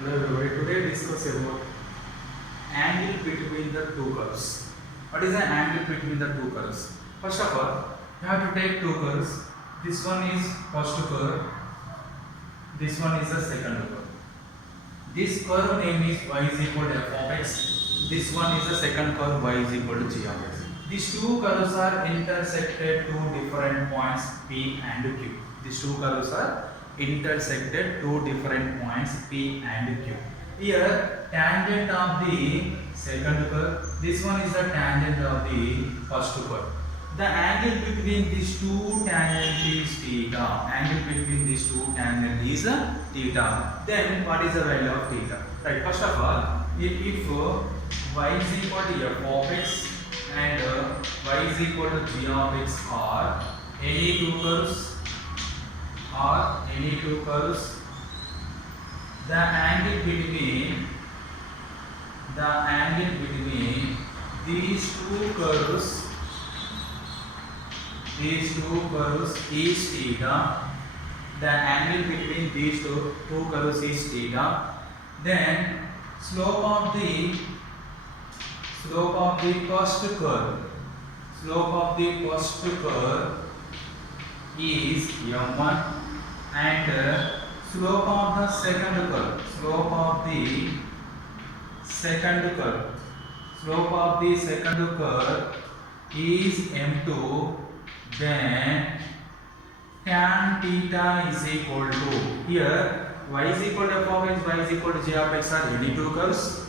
Hello everybody, today discuss about angle between the two curves. What is the angle between the two curves? First of all, you have to take two curves. This one is first curve, this one is the second curve. This curve name is y is equal to f of x. This one is the second curve, y is equal to g of x. These two curves are intersected to different points P and Q. These two curves are intersected to different points P and Q. Here, tangent of the second curve. This one is the tangent of the first curve. The angle between these two tangents is theta. Angle between these two tangents is theta. Then what is the value of theta? Right. First of all, if y is equal to f of x and y is equal to g of x are any two curves, the angle between these two curves is theta. The angle between these two curves is theta. Then slope of the first curve is m1 and slope of the second curve is m2. Then tan theta is equal to, here y is equal to f of x, y is equal to g of x are any two curves.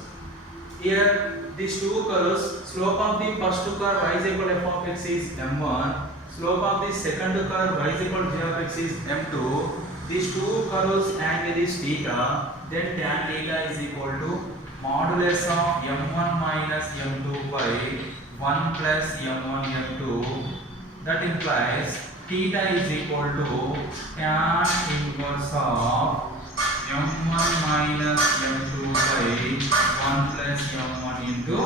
Here these two curves, slope of the first curve y is equal to f of x is m1, slope of the second curve y is equal to g of x is m2. These two curves angle is theta. Then tan theta is equal to modulus of m1 minus m2 by 1 plus m1 m2. That implies theta is equal to tan inverse of m1 minus m2 by 1 plus m1 into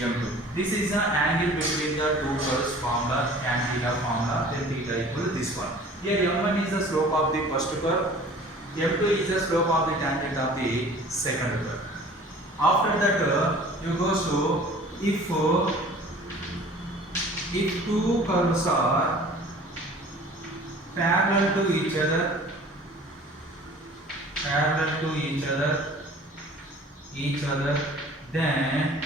m2. This is the angle between the two curves formula, tan theta formula. Then theta equal to this one. Here m1 is the slope of the first curve, m2 is the slope of the tangent of the second curve. After that, you go to if two curves are parallel to each other, then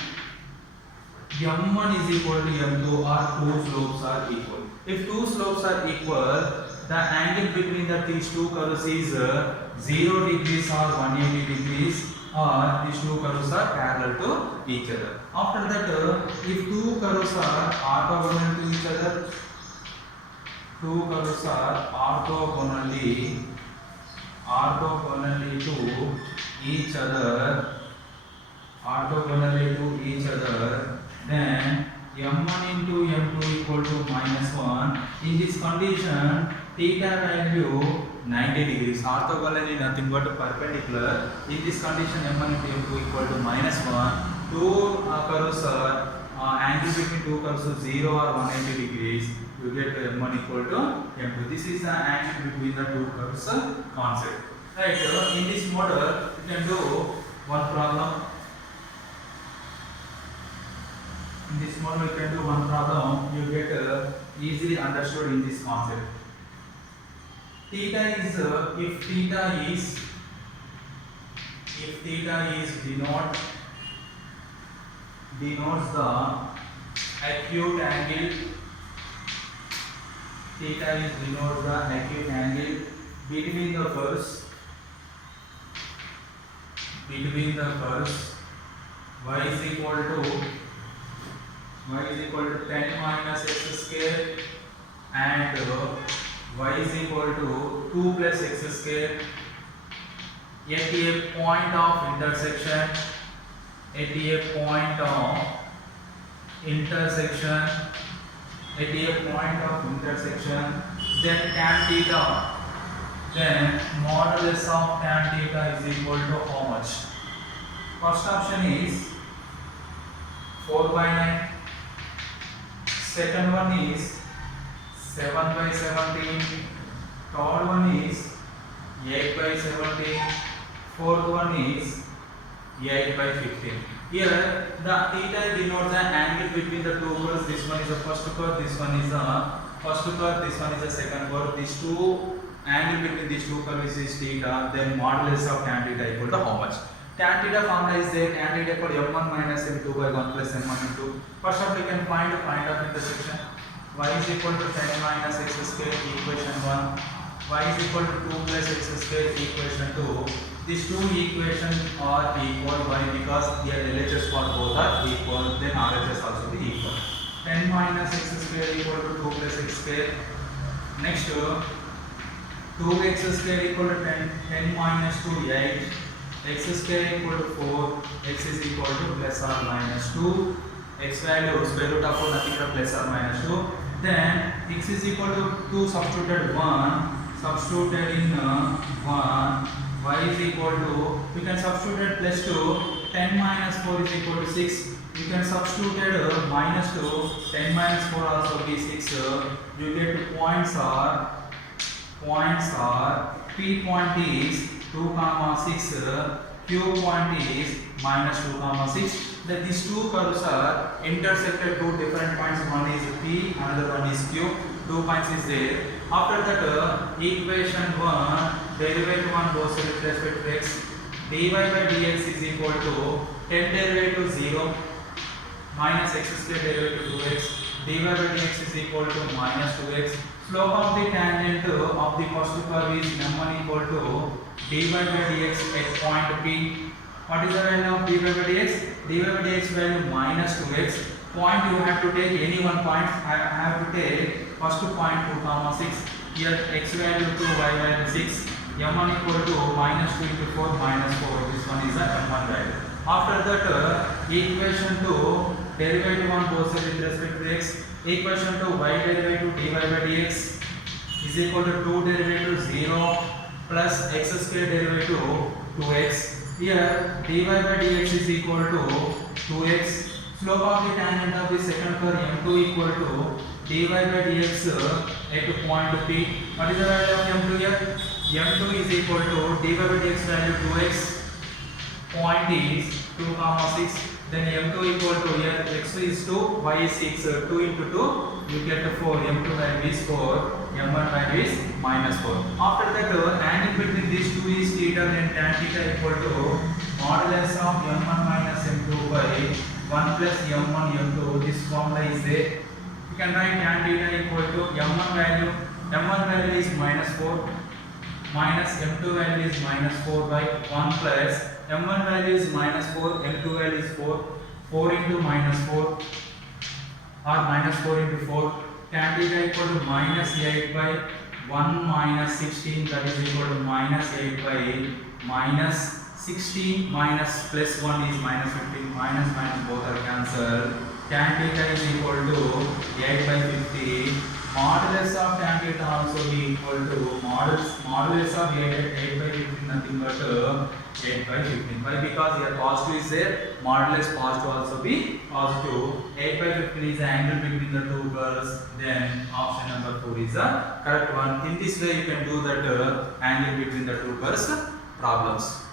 m1 is equal to m2 or two slopes are equal. If two slopes are equal, the angle between these two curves is 0 degrees or 180 degrees, or these two curves are parallel to each other. After that, if two curves are orthogonal to each other, orthogonally to each other, then m1 into m2 equal to -1. In this condition, theta value 90 degrees. Orthogonally nothing but perpendicular. In this condition, m1 into m2 equal to -1. Two curves are angle between two curves is 0 or 180 degrees. You get m1 equal to m2. This is the angle between the two curves concept. Right. In this model, you can do one problem. In this model, you can do one problem. You get easily understood in this concept. Theta is if theta is denotes the acute angle. Theta is denotes the acute angle between the curves. Y is equal to 10 minus x square and y is equal to 2 plus x square at a point of intersection. Then tan theta, then modulus of tan theta is equal to how much? First option is 4 by 9. Second one is 7 by 17. Third one is 8 by 17. Fourth one is 8 by 15. Here the theta denotes the angle between the two curves. This one is the first curve, this one is the first curve, this one is the second curve. These two angle between these two curves is theta. Then modulus of tan theta equal to how much? Tan theta formula is there. Tan theta equal to m1 minus m2 by 1 plus m1 into. First of all, we can find the point of intersection. Y is equal to 10 minus x square, equation 1. Y is equal to 2 plus x square, equation 2. These two equations are equal. Why? Because here LHS for both are equal. Then RHS also be equal. 10 minus x square equal to 2 plus x square. Next, 2x square equal to 10. 10 minus 2, 8. X square equal to 4. X is equal to plus or minus 2. X value square root of 4 nothing but plus or minus 2. Then x is equal to 2 substituted 1. Substituted in 1. Y is equal to, we can substitute plus 2. 10 minus 4 is equal to 6. You can substitute minus 2. 10 minus 4 also be 6. You get points are P point is 2 comma 6. Q point is minus 2 comma 6. That these two curves are intersected two different points. One is P, another one is Q. 2 points is there. After that, equation 1, derivative 1 goes with respect to x. dy by dx is equal to 10 derivative 0 minus x square derivative 2x. dy by dx is equal to minus 2x. Slope of the tangent of the first curve is m1 equal to dy by dx at point P. What is the value of dy by dx? dy by dx value minus 2x. Point you have to take any one point. I have to take first point 2 comma 6. Here x value 2, y value 6. m1 equal to minus 2 into 4 minus 4. This one is the m1 value. After that, equation 2, derivative 1 goes with respect to x. Equation 2, y derivative dy by dx is equal to 2 derivative 0 plus x square derivative 2x. Here dy by dx is equal to 2x. Slope of the tangent of the second curve m2 equal to dy by dx at point P. What is the value of m2 here? m2 is equal to dy by dx value 2x. Point is 2 comma 6. Then m2 equal to here x is 2, y is 6. 2 into 2 you get 4. m2 value is 4. m1 value is minus 4. After that, angle between these two is theta. Then tan theta equal to modulus of m1 minus m2 by 1 plus m1 m2. This formula is there. You can write tan theta equal to m1 value is minus 4 minus m2 value is minus 4 by 1 plus m1 value is minus 4, m2 value is 4 into minus 4 or minus 4 into 4. Tan theta equal to minus 8 by 1 minus 16, that is equal to minus 8 by minus 16 minus plus 1 is minus 15. Minus both are cancelled. Tan theta is equal to 8 by 50. Modulus of tan theta also be equal to modulus of 8 by 15 nothing but 8 by 15. Why? Because here positive is there. Modulus positive also be positive. 8 by 15 is the angle between the two curves. Then option number 4 is the correct one. In this way you can do that angle between the two curves problems.